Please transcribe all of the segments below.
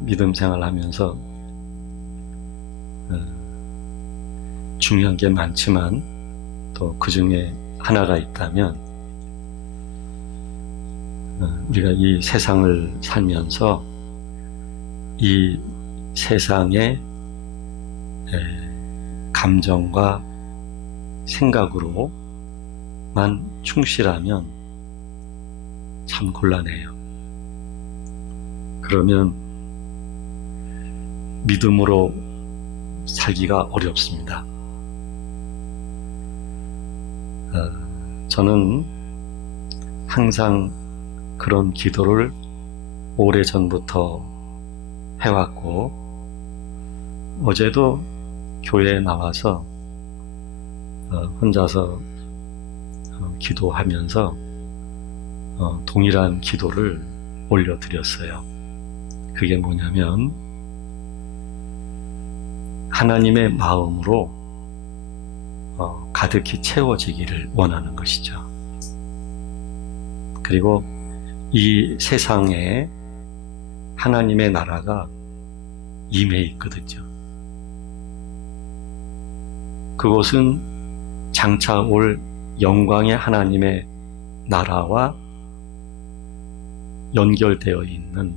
믿음 생활하면서 중요한 게 많지만 또 그 중에 하나가 있다면 우리가 이 세상을 살면서 이 세상의 감정과 생각으로만 충실하면 참 곤란해요. 그러면 믿음으로 살기가 어렵습니다. 저는 항상 그런 기도를 오래전부터 해왔고, 어제도 교회에 나와서 혼자서 기도하면서 동일한 기도를 올려드렸어요. 그게 뭐냐면 하나님의 마음으로 가득히 채워지기를 원하는 것이죠. 그리고 이 세상에 하나님의 나라가 임해 있거든요. 그곳은 장차 올 영광의 하나님의 나라와 연결되어 있는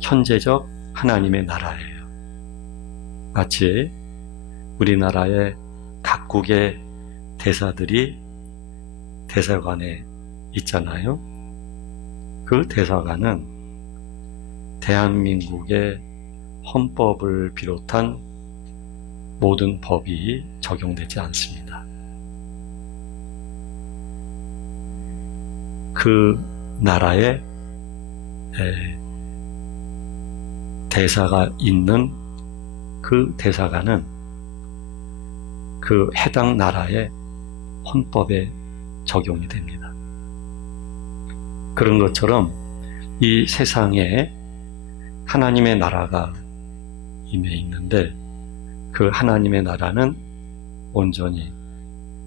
현재적 하나님의 나라예요. 마치 우리나라의 각국의 대사들이 대사관에 있잖아요. 그 대사관은 대한민국의 헌법을 비롯한 모든 법이 적용되지 않습니다. 그 나라에 대사가 있는 그 대사관은 그 해당 나라의 헌법에 적용이 됩니다. 그런 것처럼 이 세상에 하나님의 나라가 임해 있는데 그 하나님의 나라는 온전히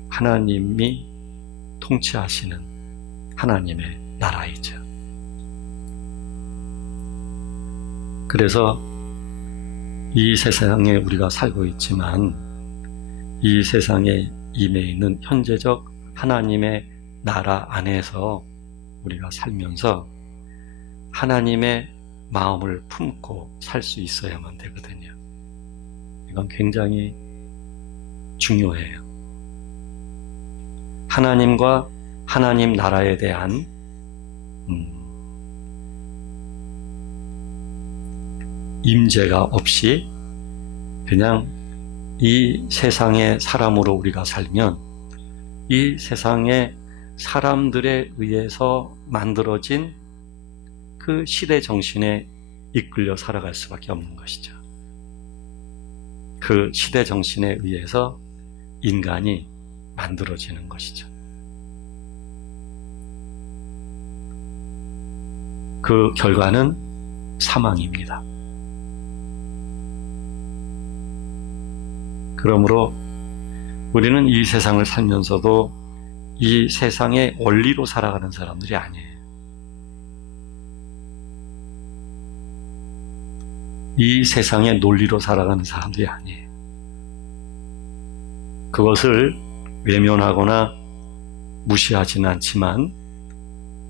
하나님이 통치하시는 하나님의 나라이죠. 그래서 이 세상에 우리가 살고 있지만 이 세상에 임해 있는 현재적 하나님의 나라 안에서 우리가 살면서 하나님의 마음을 품고 살 수 있어야만 되거든요. 이건 굉장히 중요해요. 하나님과 하나님 나라에 대한 임재가 없이 그냥 이 세상의 사람으로 우리가 살면 이 세상의 사람들에 의해서 만들어진 그 시대 정신에 이끌려 살아갈 수밖에 없는 것이죠. 그 시대 정신에 의해서 인간이 만들어지는 것이죠. 그 결과는 사망입니다. 그러므로 우리는 이 세상을 살면서도 이 세상의 원리로 살아가는 사람들이 아니에요. 이 세상의 논리로 살아가는 사람들이 아니에요. 그것을 외면하거나 무시하지는 않지만,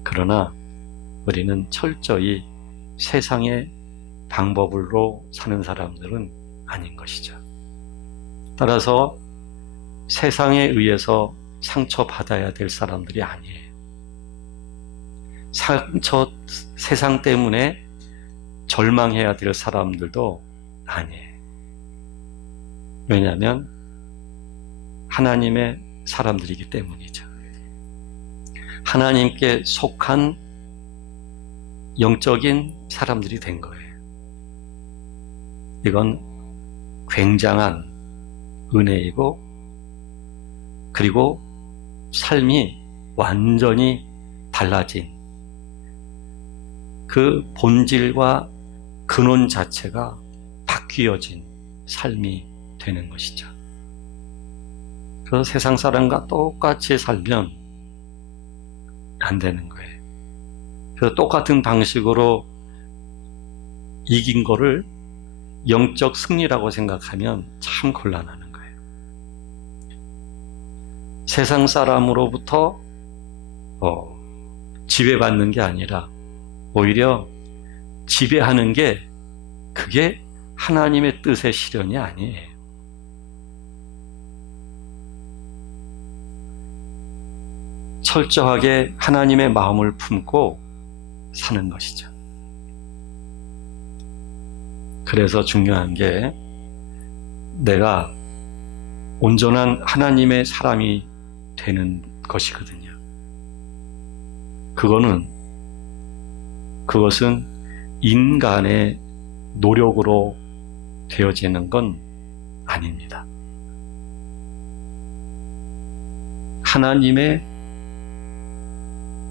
그러나 우리는 철저히 세상의 방법으로 사는 사람들은 아닌 것이죠. 따라서 세상에 의해서 상처받아야 될 사람들이 아니에요. 세상 때문에 절망해야 될 사람들도 아니에요. 왜냐하면 하나님의 사람들이기 때문이죠. 하나님께 속한 영적인 사람들이 된 거예요. 이건 굉장한 은혜이고, 그리고 삶이 완전히 달라진 그 본질과 근원 자체가 바뀌어진 삶이 되는 것이죠. 그래서 세상 사람과 똑같이 살면 안 되는 거예요. 그래서 똑같은 방식으로 이긴 거를 영적 승리라고 생각하면 참 곤란하는 거예요. 세상 사람으로부터 지배받는 게 아니라 오히려 지배하는 게 그게 하나님의 뜻의 실현이 아니에요. 철저하게 하나님의 마음을 품고 사는 것이죠. 그래서 중요한 게 내가 온전한 하나님의 사람이 되는 것이거든요. 그것은 인간의 노력으로 되어지는 건 아닙니다. 하나님의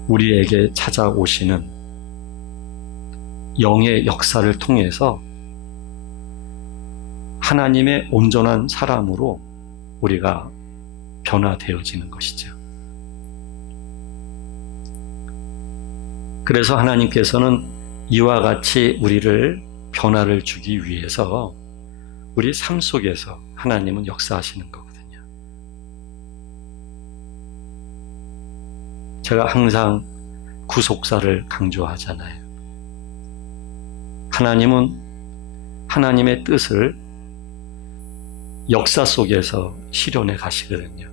우리에게 찾아오시는 영의 역사를 통해서 하나님의 온전한 사람으로 우리가 변화되어지는 것이죠. 그래서 하나님께서는 이와 같이 우리를 변화를 주기 위해서 우리 삶 속에서 하나님은 역사하시는 거거든요. 제가 항상 구속사를 강조하잖아요. 하나님은 하나님의 뜻을 역사 속에서 실현해 가시거든요.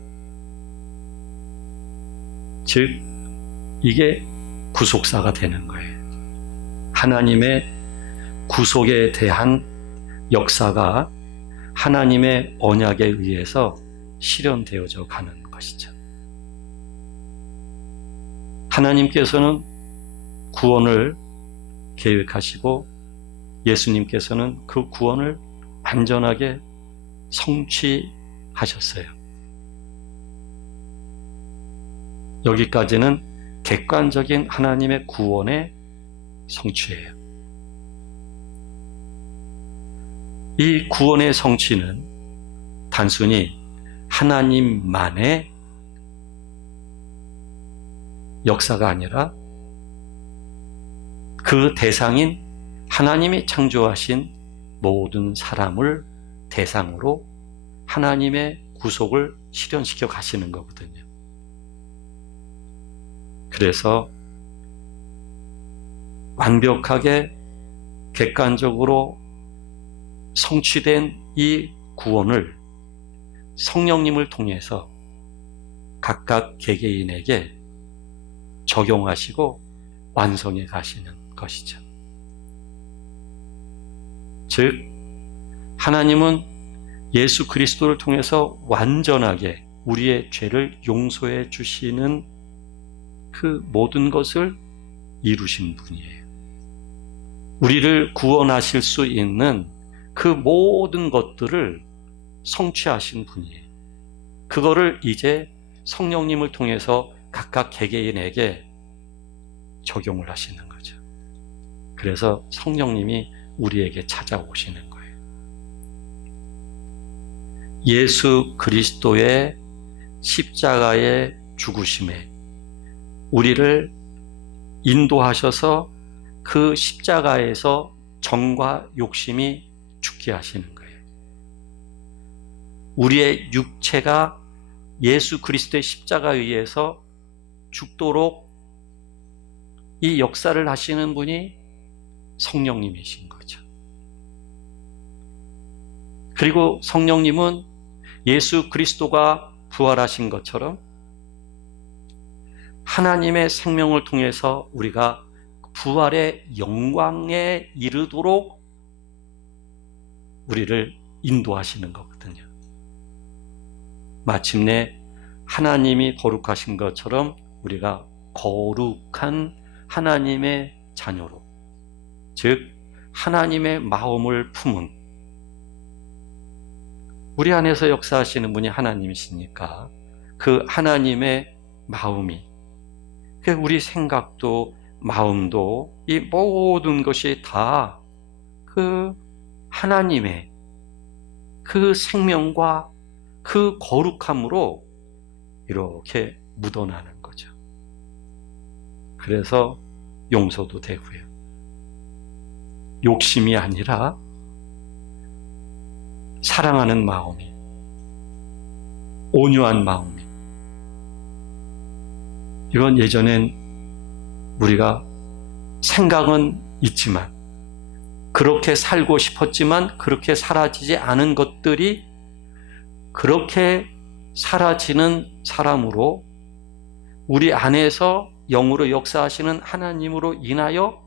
즉, 이게 구속사가 되는 거예요. 하나님의 구속에 대한 역사가 하나님의 언약에 의해서 실현되어져 가는 것이죠. 하나님께서는 구원을 계획하시고 예수님께서는 그 구원을 완전하게 성취하셨어요. 여기까지는 객관적인 하나님의 구원의 성취예요. 이 구원의 성취는 단순히 하나님만의 역사가 아니라 그 대상인 하나님이 창조하신 모든 사람을 대상으로 하나님의 구속을 실현시켜 가시는 거거든요. 그래서 완벽하게 객관적으로 성취된 이 구원을 성령님을 통해서 각각 개개인에게 적용하시고 완성해 가시는 것이죠. 즉, 하나님은 예수 그리스도를 통해서 완전하게 우리의 죄를 용서해 주시는 그 모든 것을 이루신 분이에요. 우리를 구원하실 수 있는 그 모든 것들을 성취하신 분이에요. 그거를 이제 성령님을 통해서 각각 개개인에게 적용을 하시는 거죠. 그래서 성령님이 우리에게 찾아오시는 거예요. 예수 그리스도의 십자가의 죽으심에 우리를 인도하셔서 그 십자가에서 정과 욕심이 죽게 하시는 거예요. 우리의 육체가 예수 그리스도의 십자가에 의해서 죽도록 이 역사를 하시는 분이 성령님이신 거죠. 그리고 성령님은 예수 그리스도가 부활하신 것처럼 하나님의 생명을 통해서 우리가 부활의 영광에 이르도록 우리를 인도하시는 거거든요. 마침내 하나님이 거룩하신 것처럼 우리가 거룩한 하나님의 자녀로, 즉 하나님의 마음을 품은, 우리 안에서 역사하시는 분이 하나님이시니까 그 하나님의 마음이, 우리 생각도 마음도 이 모든 것이 다 그 하나님의 그 생명과 그 거룩함으로 이렇게 묻어나는 거죠. 그래서 용서도 되고요. 욕심이 아니라 사랑하는 마음이, 온유한 마음이. 이건 예전엔 우리가 생각은 있지만, 그렇게 살고 싶었지만 그렇게 사라지지 않은 것들이 그렇게 사라지는 사람으로, 우리 안에서 영으로 역사하시는 하나님으로 인하여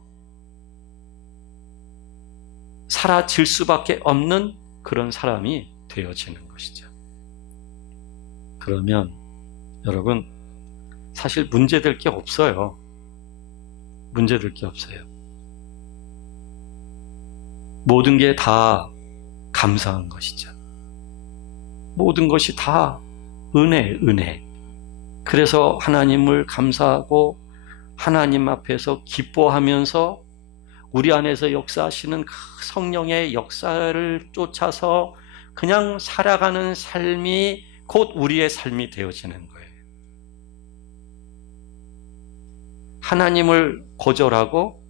사라질 수밖에 없는 그런 사람이 되어지는 것이죠. 그러면 여러분, 사실 문제될 게 없어요. 문제될 게 없어요. 모든 게 다 감사한 것이죠. 모든 것이 다 은혜. 그래서 하나님을 감사하고 하나님 앞에서 기뻐하면서 우리 안에서 역사하시는 그 성령의 역사를 쫓아서 그냥 살아가는 삶이 곧 우리의 삶이 되어지는 거예요. 하나님을 거절하고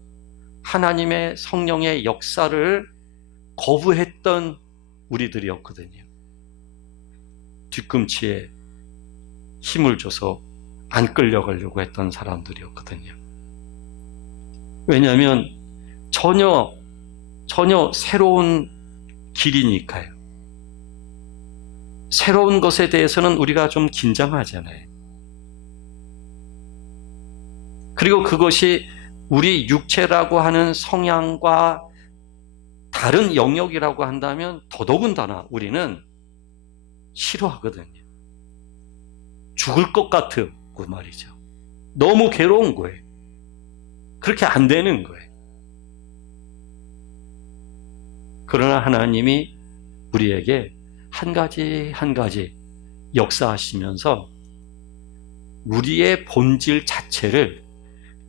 하나님의 성령의 역사를 거부했던 우리들이었거든요. 뒤꿈치에 힘을 줘서 안 끌려가려고 했던 사람들이었거든요. 왜냐하면 전혀 새로운 길이니까요. 새로운 것에 대해서는 우리가 좀 긴장하잖아요. 그리고 그것이 우리 육체라고 하는 성향과 다른 영역이라고 한다면 더더군다나 우리는 싫어하거든요. 죽을 것 같고 말이죠. 너무 괴로운 거예요. 그렇게 안 되는 거예요. 그러나 하나님이 우리에게 한 가지 한 가지 역사하시면서 우리의 본질 자체를,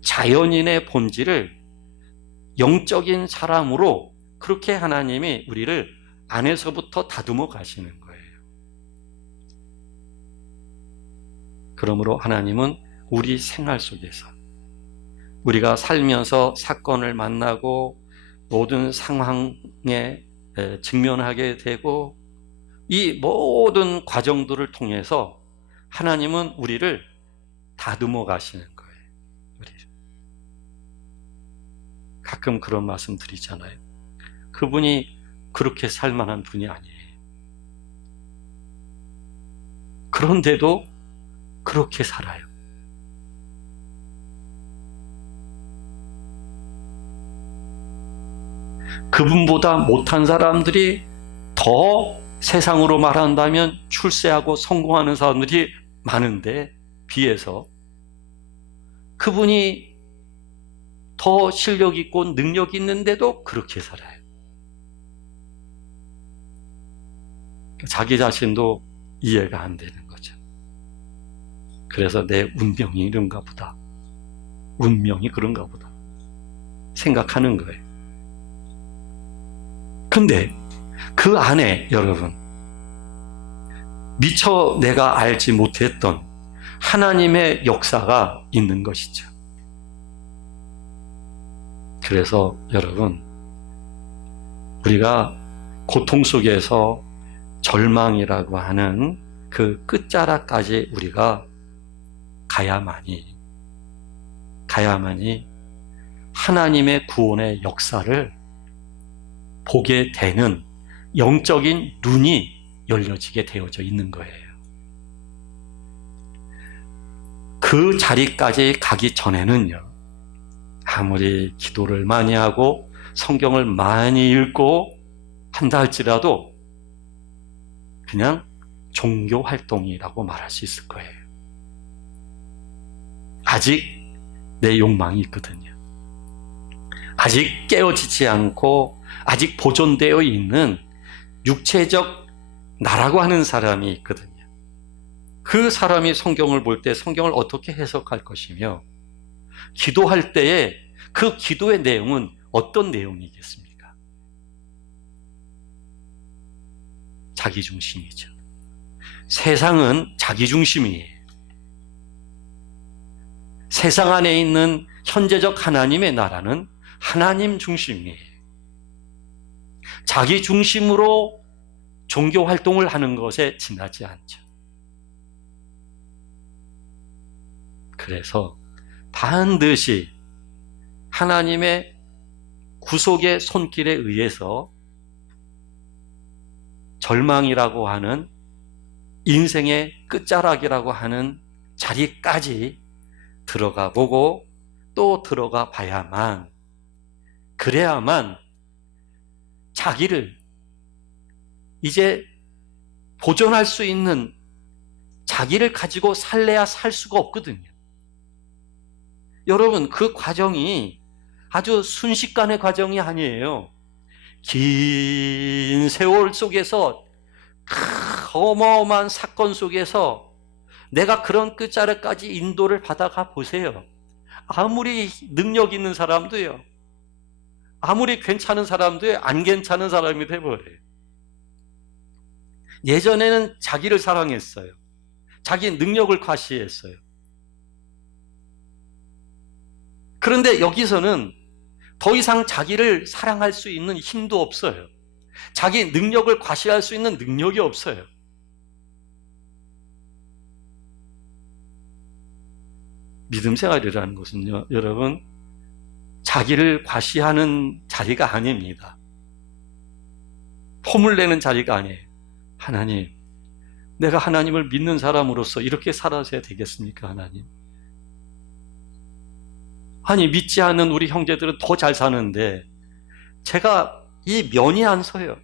자연인의 본질을 영적인 사람으로 그렇게 하나님이 우리를 안에서부터 다듬어 가시는 거예요. 그러므로 하나님은 우리 생활 속에서, 우리가 살면서 사건을 만나고 모든 상황에 직면하게 되고 이 모든 과정들을 통해서 하나님은 우리를 다듬어 가시는 거예요. 우리를. 가끔 그런 말씀 드리잖아요. 그분이 그렇게 살 만한 분이 아니에요. 그런데도 그렇게 살아요. 그분보다 못한 사람들이 더, 세상으로 말한다면 출세하고 성공하는 사람들이 많은데 비해서 그분이 더 실력 있고 능력 있는데도 그렇게 살아요. 자기 자신도 이해가 안 되는 거죠. 그래서 내 운명이 이런가 보다, 운명이 그런가 보다 생각하는 거예요. 근데 그 안에 여러분, 미처 내가 알지 못했던 하나님의 역사가 있는 것이죠. 그래서 여러분, 우리가 고통 속에서 절망이라고 하는 그 끝자락까지 우리가 가야만이 하나님의 구원의 역사를 보게 되는 영적인 눈이 열려지게 되어져 있는 거예요. 그 자리까지 가기 전에는요, 아무리 기도를 많이 하고 성경을 많이 읽고 한다 할지라도 그냥 종교 활동이라고 말할 수 있을 거예요. 아직 내 욕망이 있거든요. 아직 깨어지지 않고 아직 보존되어 있는 육체적 나라고 하는 사람이 있거든요. 그 사람이 성경을 볼 때 성경을 어떻게 해석할 것이며, 기도할 때에 그 기도의 내용은 어떤 내용이겠습니까? 자기중심이죠. 세상은 자기중심이에요. 세상 안에 있는 현재적 하나님의 나라는 하나님 중심이에요. 자기 중심으로 종교 활동을 하는 것에 지나지 않죠. 그래서 반드시 하나님의 구속의 손길에 의해서 절망이라고 하는 인생의 끝자락이라고 하는 자리까지 들어가 보고 또 들어가 봐야만, 그래야만 자기를 이제 보존할 수 있는 자기를 가지고 살래야 살 수가 없거든요. 여러분, 그 과정이 아주 순식간의 과정이 아니에요. 긴 세월 속에서 어마어마한 사건 속에서 내가 그런 끝자락까지 인도를 받아가 보세요. 아무리 능력 있는 사람도요, 아무리 괜찮은 사람도요, 안 괜찮은 사람이 돼버려요. 예전에는 자기를 사랑했어요. 자기 능력을 과시했어요. 그런데 여기서는 더 이상 자기를 사랑할 수 있는 힘도 없어요. 자기 능력을 과시할 수 있는 능력이 없어요. 믿음 생활이라는 것은요, 여러분, 자기를 과시하는 자리가 아닙니다. 폼을 내는 자리가 아니에요. 하나님, 내가 하나님을 믿는 사람으로서 이렇게 살아서야 되겠습니까, 하나님? 아니, 믿지 않는 우리 형제들은 더 잘 사는데 제가 이 면이 안 서요.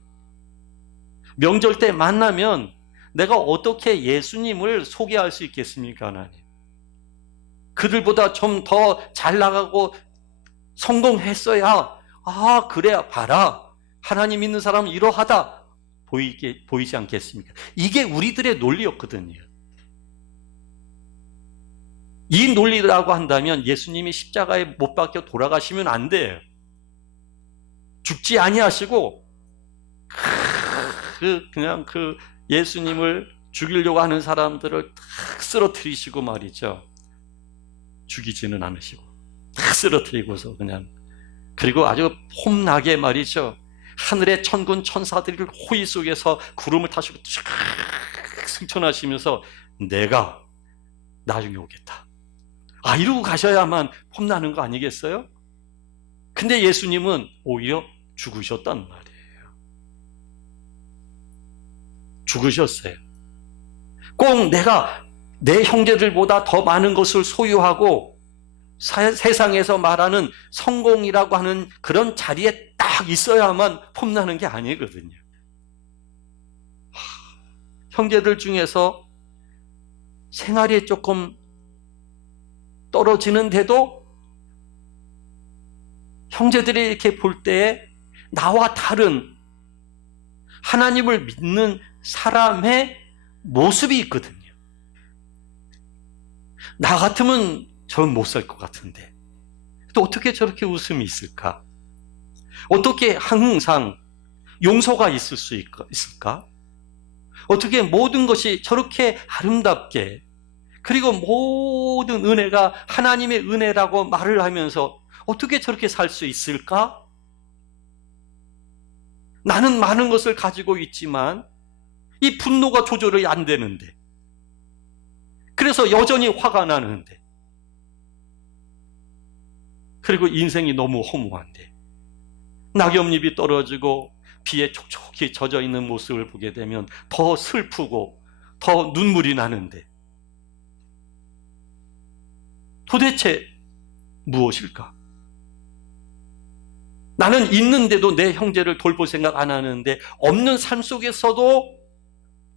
명절 때 만나면 내가 어떻게 예수님을 소개할 수 있겠습니까, 하나님? 그들보다 좀 더 잘 나가고 성공했어야, 아, 그래야 봐라, 하나님 믿는 사람은 이러하다 보이지 않겠습니까? 이게 우리들의 논리였거든요. 이 논리라고 한다면 예수님이 십자가에 못 박혀 돌아가시면 안 돼요. 죽지 아니하시고 그냥 그 예수님을 죽이려고 하는 사람들을 탁 쓰러뜨리시고 말이죠. 죽이지는 않으시고 탁 쓰러뜨리고서 그냥, 그리고 아주 폼나게 말이죠, 하늘의 천군 천사들이 호의 속에서 구름을 타시고 쫙 승천하시면서 내가 나중에 오겠다, 아, 이러고 가셔야만 폼나는 거 아니겠어요? 근데 예수님은 오히려 죽으셨단 말이에요. 죽으셨어요. 꼭 내가 내 형제들보다 더 많은 것을 소유하고 세상에서 말하는 성공이라고 하는 그런 자리에 딱 있어야만 폼나는 게 아니거든요. 형제들 중에서 생활이 조금 떨어지는데도 형제들이 이렇게 볼 때에 나와 다른 하나님을 믿는 사람의 모습이 있거든요. 나 같으면 저는 못 살 것 같은데 또 어떻게 저렇게 웃음이 있을까? 어떻게 항상 용서가 있을 수 있을까? 어떻게 모든 것이 저렇게 아름답게, 그리고 모든 은혜가 하나님의 은혜라고 말을 하면서 어떻게 저렇게 살 수 있을까? 나는 많은 것을 가지고 있지만 이 분노가 조절이 안 되는데, 그래서 여전히 화가 나는데, 그리고 인생이 너무 허무한데, 낙엽잎이 떨어지고 비에 촉촉히 젖어 있는 모습을 보게 되면 더 슬프고 더 눈물이 나는데 도대체 무엇일까? 나는 있는데도 내 형제를 돌볼 생각 안 하는데, 없는 삶 속에서도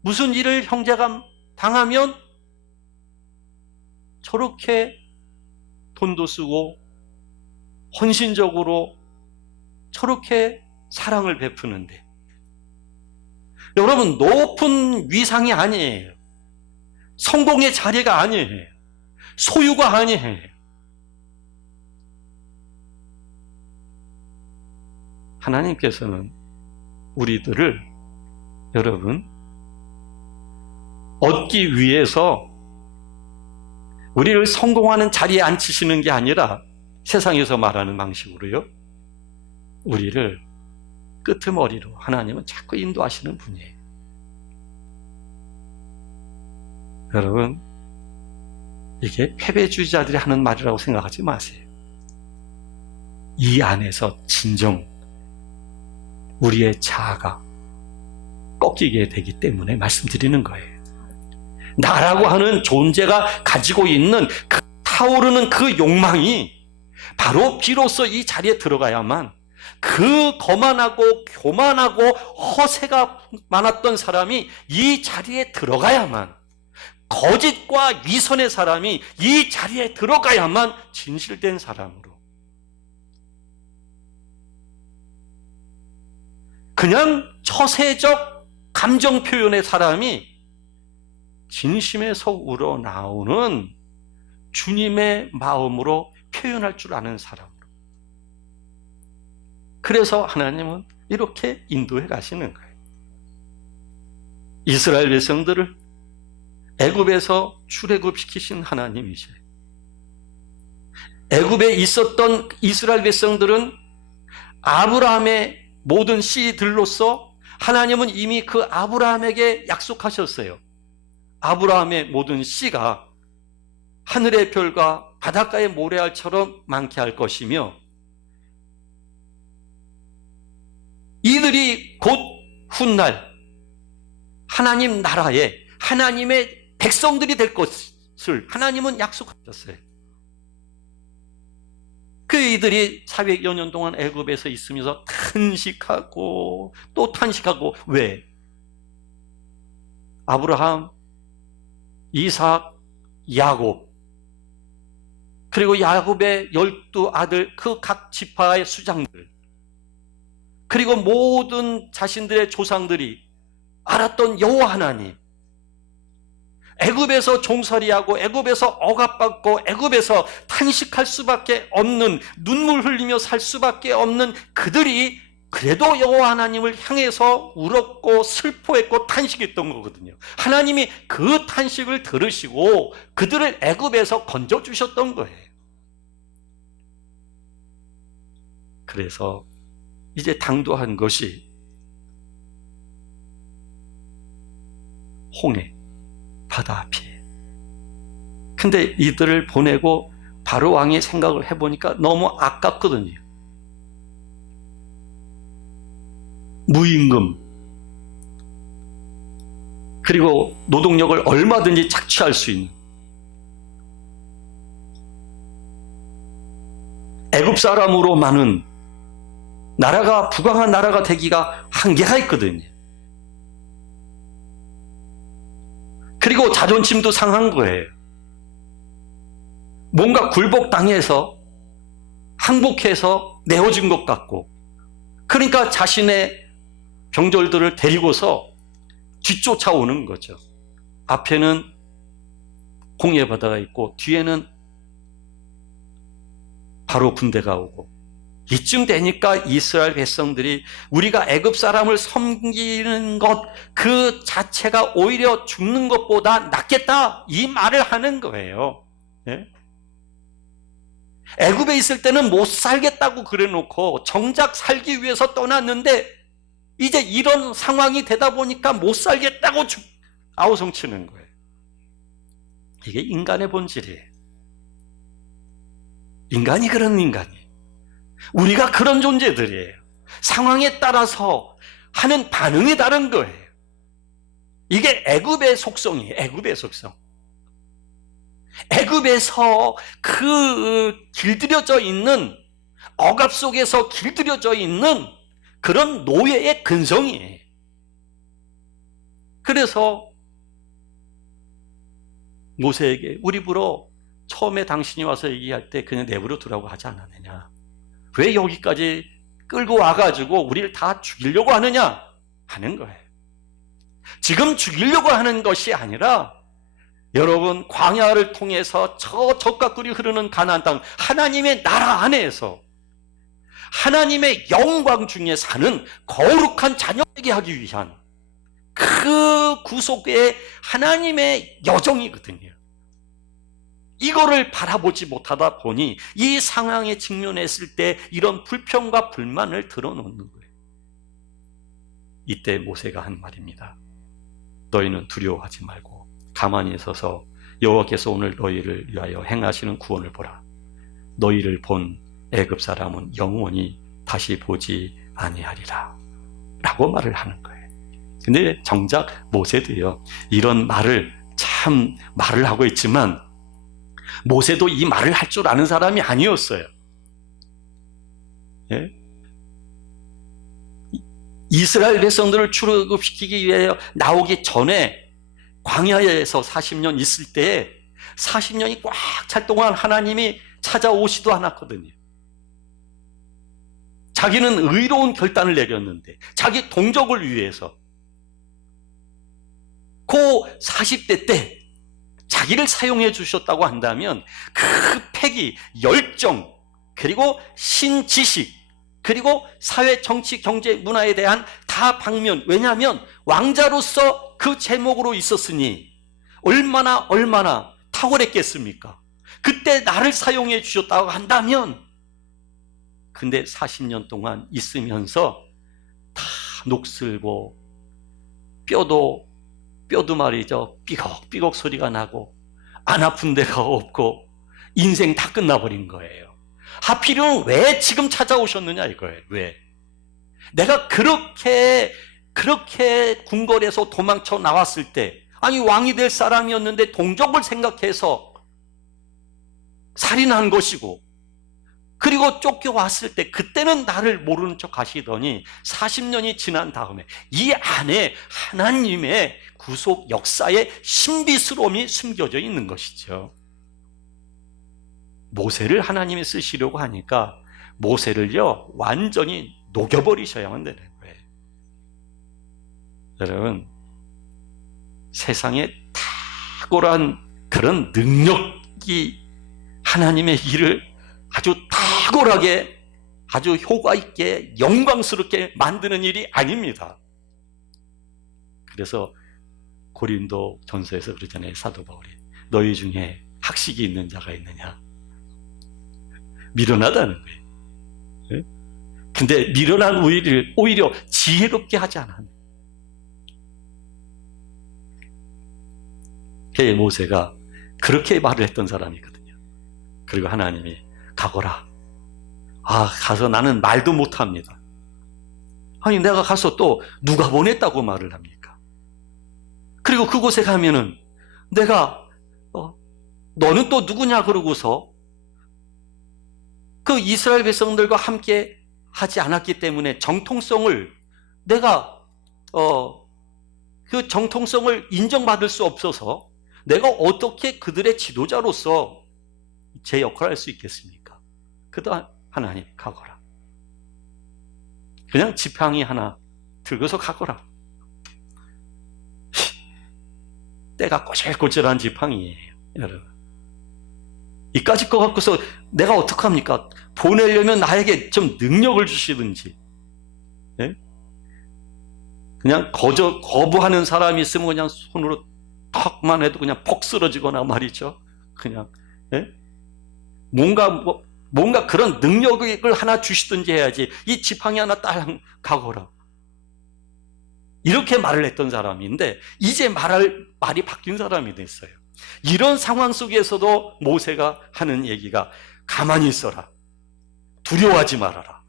무슨 일을 형제가 당하면 저렇게 돈도 쓰고 헌신적으로 저렇게 사랑을 베푸는데, 여러분, 높은 위상이 아니에요. 성공의 자리가 아니에요. 소유가 아니에요. 하나님께서는 우리들을, 여러분, 얻기 위해서 우리를 성공하는 자리에 앉히시는 게 아니라 세상에서 말하는 방식으로요, 우리를 끄트머리로 하나님은 자꾸 인도하시는 분이에요. 여러분, 이게 패배주의자들이 하는 말이라고 생각하지 마세요. 이 안에서 진정 우리의 자아가 꺾이게 되기 때문에 말씀드리는 거예요. 나라고 하는 존재가 가지고 있는 그 타오르는 그 욕망이 바로 비로소 이 자리에 들어가야만, 그 거만하고 교만하고 허세가 많았던 사람이 이 자리에 들어가야만, 거짓과 위선의 사람이 이 자리에 들어가야만 진실된 사람으로, 그냥 처세적 감정 표현의 사람이 진심에서 우러나오는 주님의 마음으로 표현할 줄 아는 사람으로. 그래서 하나님은 이렇게 인도해 가시는 거예요. 이스라엘 백성들을 애굽에서 출애굽시키신 하나님이세요. 애굽에 있었던 이스라엘 백성들은 아브라함의 모든 씨들로서 하나님은 이미 그 아브라함에게 약속하셨어요. 아브라함의 모든 씨가 하늘의 별과 바닷가의 모래알처럼 많게 할 것이며, 이들이 곧 훗날 하나님 나라에 하나님의 백성들이 될 것을 하나님은 약속하셨어요. 그 이들이 400여 년 동안 애굽에서 있으면서 탄식하고 또 탄식하고, 왜? 아브라함, 이삭, 야곱, 그리고 야곱의 12아들 그 각 지파의 수장들, 그리고 모든 자신들의 조상들이 알았던 여호와 하나님, 애굽에서 종살이하고 애굽에서 억압받고 애굽에서 탄식할 수밖에 없는, 눈물 흘리며 살 수밖에 없는 그들이 그래도 여호와 하나님을 향해서 울었고 슬퍼했고 탄식했던 거거든요. 하나님이 그 탄식을 들으시고 그들을 애굽에서 건져주셨던 거예요. 그래서 이제 당도한 것이 홍해, 바다 앞이에요. 근데 이들을 보내고 바로 왕이 생각을 해보니까 너무 아깝거든요. 무임금, 그리고 노동력을 얼마든지 착취할 수 있는, 애굽 사람으로만은 나라가 부강한 나라가 되기가 한계가 있거든요. 그리고 자존심도 상한 거예요. 뭔가 굴복당해서 항복해서 내어진 것 같고, 그러니까 자신의 병졸들을 데리고서 뒤쫓아오는 거죠. 앞에는 홍해 바다가 있고 뒤에는 바로 군대가 오고, 이쯤 되니까 이스라엘 백성들이 우리가 애굽 사람을 섬기는 것 그 자체가 오히려 죽는 것보다 낫겠다, 이 말을 하는 거예요. 네? 애굽에 있을 때는 못 살겠다고 그래놓고 정작 살기 위해서 떠났는데 이제 이런 상황이 되다 보니까 못 살겠다고 아우성치는 거예요. 이게 인간의 본질이에요. 인간이 그런 인간이에요. 우리가 그런 존재들이에요. 상황에 따라서 하는 반응이 다른 거예요. 이게 애굽의 속성이에요. 애굽의 속성. 애굽에서 그 길들여져 있는, 억압 속에서 길들여져 있는 그런 노예의 근성이에요. 그래서 모세에게 우리 보러 처음에 당신이 와서 얘기할 때 그냥 내버려 두라고 하지 않았느냐, 왜 여기까지 끌고 와가지고 우리를 다 죽이려고 하느냐 하는 거예요. 지금 죽이려고 하는 것이 아니라, 여러분, 광야를 통해서 저 적과 꿀이 흐르는 가나안 땅, 하나님의 나라 안에서 하나님의 영광 중에 사는 거룩한 자녀되게 하기 위한 그 구속의 하나님의 여정이거든요. 이거를 바라보지 못하다 보니 이 상황에 직면했을 때 이런 불평과 불만을 드러놓는 거예요. 이때 모세가 한 말입니다. 너희는 두려워하지 말고 가만히 서서 여호와께서 오늘 너희를 위하여 행하시는 구원을 보라. 너희를 본 애굽 사람은 영원히 다시 보지 아니하리라 라고 말을 하는 거예요. 근데 정작 모세도요, 이런 말을 하고 있지만 모세도 이 말을 할 줄 아는 사람이 아니었어요. 예? 이스라엘 백성들을 출애굽시키기 위해 나오기 전에 광야에서 40년 있을 때 40년이 꽉 찰 동안 하나님이 찾아오지도 않았거든요. 자기는 의로운 결단을 내렸는데 자기 동족을 위해서 그 40대 때 자기를 사용해 주셨다고 한다면 그 패기, 열정, 그리고 신지식, 그리고 사회, 정치, 경제, 문화에 대한 다 방면, 왜냐하면 왕자로서 그 제목으로 있었으니 얼마나 탁월했겠습니까? 그때 나를 사용해 주셨다고 한다면, 근데 40년 동안 있으면서 다 녹슬고 뼈도 말이죠, 삐걱삐걱 소리가 나고 안 아픈 데가 없고 인생 다 끝나버린 거예요. 하필이면 왜 지금 찾아오셨느냐 이거예요. 왜? 내가 그렇게 궁궐에서 도망쳐 나왔을 때, 아니 왕이 될 사람이었는데 동족을 생각해서 살인한 것이고, 그리고 쫓겨왔을 때 그때는 나를 모르는 척 하시더니 40년이 지난 다음에 이 안에 하나님의 구속 역사의 신비스러움이 숨겨져 있는 것이죠. 모세를 하나님이 쓰시려고 하니까 모세를요 완전히 녹여버리셔야만 되는 거예요. 여러분, 세상에 탁월한 그런 능력이 하나님의 일을 아주 탁월하게, 아주 효과 있게, 영광스럽게 만드는 일이 아닙니다. 그래서 고린도 전서에서 그러잖아요. 사도 바울이, 너희 중에 학식이 있는 자가 있느냐? 미련하다는 거예요. 네? 근데 미련한 우리를 오히려 지혜롭게 하지 않았네. 모세가 그렇게 말을 했던 사람이거든요. 그리고 하나님이 가거라. 가서 나는 말도 못합니다. 아니 내가 가서 또 누가 보냈다고 말을 합니까? 그리고 그곳에 가면은 내가 너는 또 누구냐 그러고서 그 이스라엘 백성들과 함께 하지 않았기 때문에 정통성을 내가 그 정통성을 인정받을 수 없어서 내가 어떻게 그들의 지도자로서 제 역할을 할 수 있겠습니까? 그동안 하나님 가거라. 그냥 지팡이 하나 들고서 가거라. 때가 꼬질꼬질한 지팡이에요, 여러분. 이까짓 거 갖고서 내가 어떡합니까? 보내려면 나에게 좀 능력을 주시든지. 네? 그냥 거부하는 사람이 있으면 그냥 손으로 턱만 해도 그냥 폭 쓰러지거나 말이죠. 그냥 네? 뭔가 그런 능력을 하나 주시든지 해야지. 이 지팡이 하나 딱 가거라. 이렇게 말을 했던 사람인데 이제 말이 바뀐 사람이 됐어요. 이런 상황 속에서도 모세가 하는 얘기가 가만히 있어라. 두려워하지 말아라.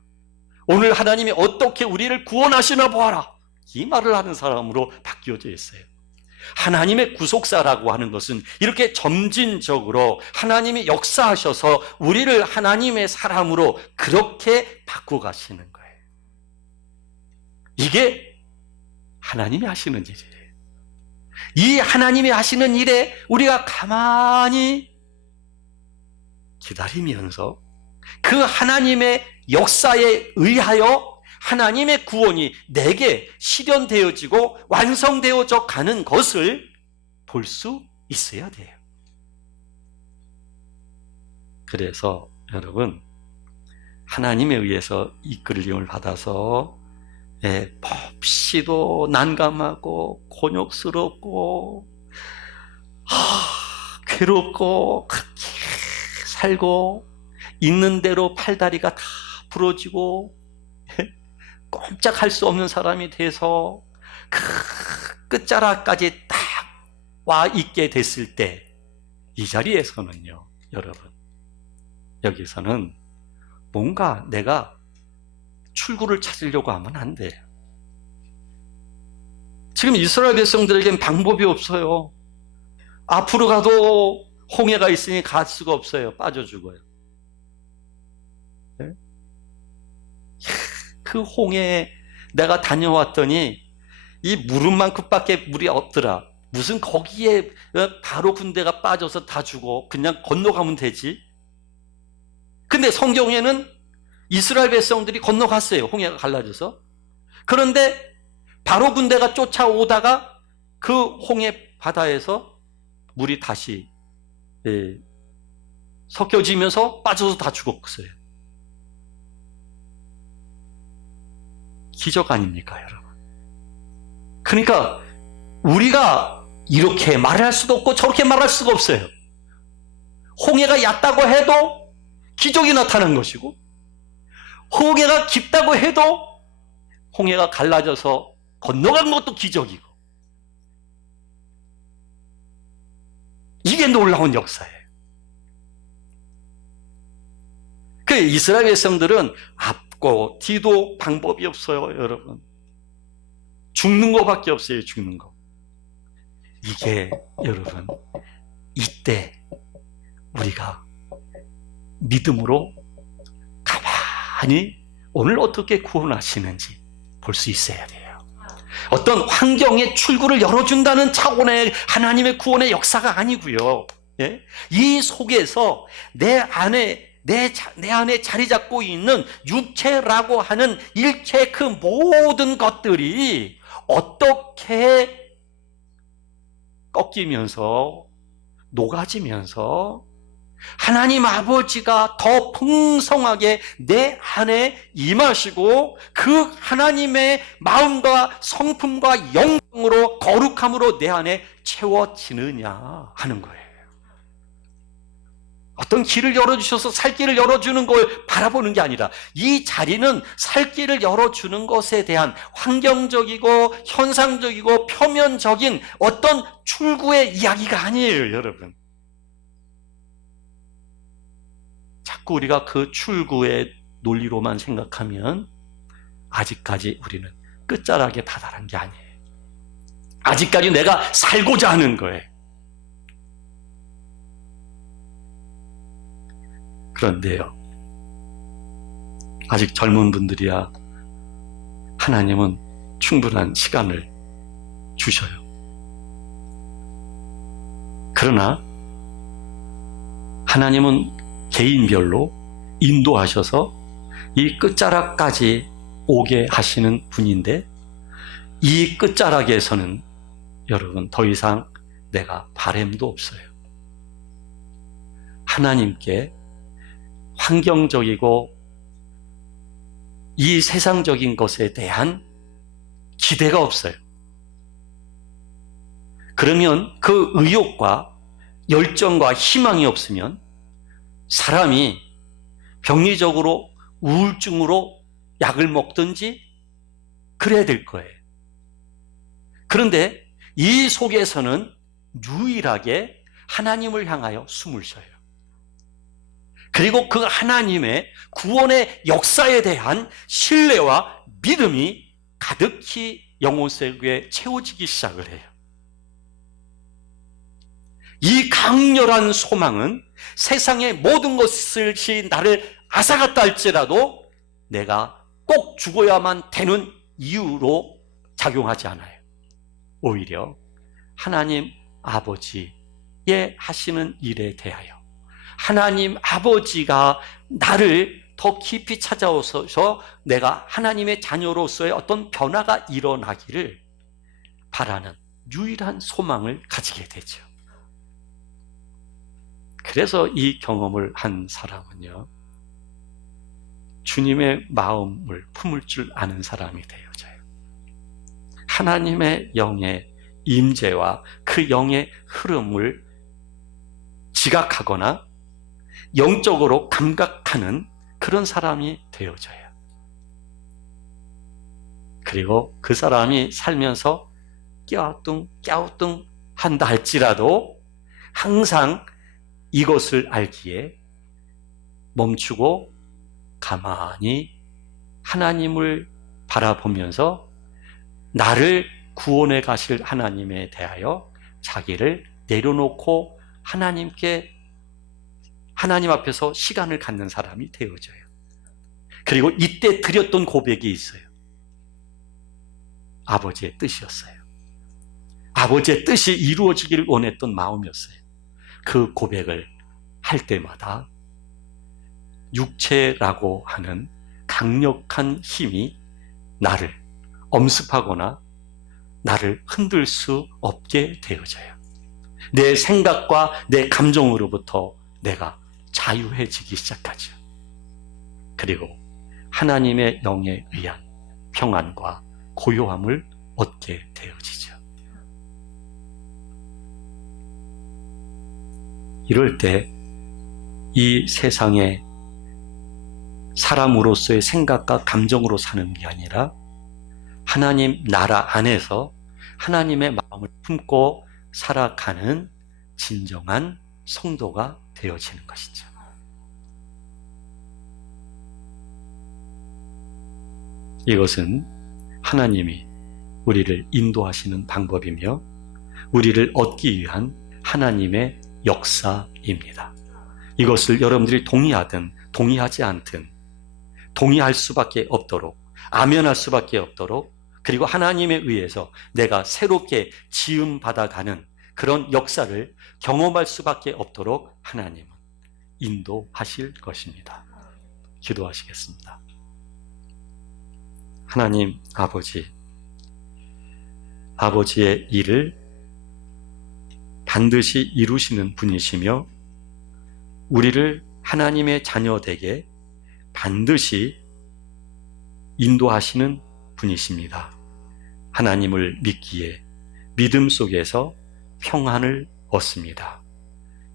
오늘 하나님이 어떻게 우리를 구원하시나 보아라. 이 말을 하는 사람으로 바뀌어져 있어요. 하나님의 구속사라고 하는 것은 이렇게 점진적으로 하나님이 역사하셔서 우리를 하나님의 사람으로 그렇게 바꿔가시는 거예요. 이게 하나님이 하시는 일이에요. 이 하나님이 하시는 일에 우리가 가만히 기다리면서 그 하나님의 역사에 의하여 하나님의 구원이 내게 실현되어지고 완성되어져 가는 것을 볼 수 있어야 돼요. 그래서 여러분, 하나님에 의해서 이끌림을 받아서 몹시도 난감하고 곤욕스럽고 괴롭고 그렇게 살고 있는 대로 팔다리가 다 부러지고 꼼짝할 수 없는 사람이 돼서 그 끝자락까지 딱 와 있게 됐을 때, 이 자리에서는요, 여러분, 여기서는 뭔가 내가 출구를 찾으려고 하면 안 돼요. 지금 이스라엘 백성들에겐 방법이 없어요. 앞으로 가도 홍해가 있으니 갈 수가 없어요. 빠져 죽어요. 네? 그 홍해에 내가 다녀왔더니 이 무릎만큼밖에 물이 없더라. 무슨 거기에 바로 군대가 빠져서 다 죽어. 그냥 건너가면 되지. 근데 성경에는 이스라엘 백성들이 건너갔어요. 홍해가 갈라져서. 그런데 바로 군대가 쫓아오다가 그 홍해 바다에서 물이 다시 섞여지면서 빠져서 다 죽었어요. 기적 아닙니까, 여러분? 그러니까 우리가 이렇게 말할 수도 없고 저렇게 말할 수가 없어요. 홍해가 얕다고 해도 기적이 나타난 것이고, 홍해가 깊다고 해도 홍해가 갈라져서 건너간 것도 기적이고, 이게 놀라운 역사예요. 그 이스라엘 백성들은 앞고 뒤도 방법이 없어요, 여러분. 죽는 것밖에 없어요, 죽는 거. 이게 여러분, 이때 우리가 믿음으로 가만히 오늘 어떻게 구원하시는지 볼 수 있어야 돼요. 어떤 환경의 출구를 열어준다는 차원의 하나님의 구원의 역사가 아니고요. 예? 이 속에서 내 안에 자리 잡고 있는 육체라고 하는 일체 그 모든 것들이 어떻게 꺾이면서 녹아지면서 하나님 아버지가 더 풍성하게 내 안에 임하시고 그 하나님의 마음과 성품과 영광으로 거룩함으로 내 안에 채워지느냐 하는 거예요. 어떤 길을 열어주셔서 살 길을 열어주는 걸 바라보는 게 아니라, 이 자리는 살 길을 열어주는 것에 대한 환경적이고 현상적이고 표면적인 어떤 출구의 이야기가 아니에요, 여러분. 자꾸 우리가 그 출구의 논리로만 생각하면 아직까지 우리는 끝자락에 다다른 게 아니에요. 아직까지 내가 살고자 하는 거예요. 그런데요, 아직 젊은 분들이야 하나님은 충분한 시간을 주셔요. 그러나 하나님은 개인별로 인도하셔서 이 끝자락까지 오게 하시는 분인데, 이 끝자락에서는 여러분 더 이상 내가 바램도 없어요. 하나님께 환경적이고 이 세상적인 것에 대한 기대가 없어요. 그러면 그 의욕과 열정과 희망이 없으면 사람이 병리적으로 우울증으로 약을 먹든지 그래야 될 거예요. 그런데 이 속에서는 유일하게 하나님을 향하여 숨을 쉬어요. 그리고 그 하나님의 구원의 역사에 대한 신뢰와 믿음이 가득히 영혼 속에 채워지기 시작을 해요. 이 강렬한 소망은 세상의 모든 것이 나를 앗아갔다 할지라도 내가 꼭 죽어야만 되는 이유로 작용하지 않아요. 오히려 하나님 아버지의 하시는 일에 대하여 하나님 아버지가 나를 더 깊이 찾아오셔서 내가 하나님의 자녀로서의 어떤 변화가 일어나기를 바라는 유일한 소망을 가지게 되죠. 그래서 이 경험을 한 사람은요, 주님의 마음을 품을 줄 아는 사람이 되어져요. 하나님의 영의 임재와 그 영의 흐름을 지각하거나 영적으로 감각하는 그런 사람이 되어져요. 그리고 그 사람이 살면서 깨우뚱 한다 할지라도 항상 이것을 알기에 멈추고 가만히 하나님을 바라보면서 나를 구원해 가실 하나님에 대하여 자기를 내려놓고 하나님 앞에서 시간을 갖는 사람이 되어져요. 그리고 이때 드렸던 고백이 있어요. 아버지의 뜻이었어요. 아버지의 뜻이 이루어지기를 원했던 마음이었어요. 그 고백을 할 때마다 육체라고 하는 강력한 힘이 나를 엄습하거나 나를 흔들 수 없게 되어져요. 내 생각과 내 감정으로부터 내가 자유해지기 시작하죠. 그리고 하나님의 영에 의한 평안과 고요함을 얻게 되어지죠. 이럴 때 이 세상에 사람으로서의 생각과 감정으로 사는 게 아니라 하나님 나라 안에서 하나님의 마음을 품고 살아가는 진정한 성도가 되어지는 것이죠. 이것은 하나님이 우리를 인도하시는 방법이며 우리를 얻기 위한 하나님의 역사입니다. 이것을 여러분들이 동의하든 동의하지 않든 동의할 수밖에 없도록, 아멘할 수밖에 없도록, 그리고 하나님에 의해서 내가 새롭게 지음받아가는 그런 역사를 경험할 수밖에 없도록 하나님은 인도하실 것입니다. 기도하시겠습니다. 하나님 아버지의 일을 반드시 이루시는 분이시며 우리를 하나님의 자녀되게 반드시 인도하시는 분이십니다. 하나님을 믿기에 믿음 속에서 평안을 얻습니다.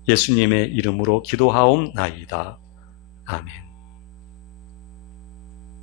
예수님의 이름으로 기도하옵나이다. 아멘.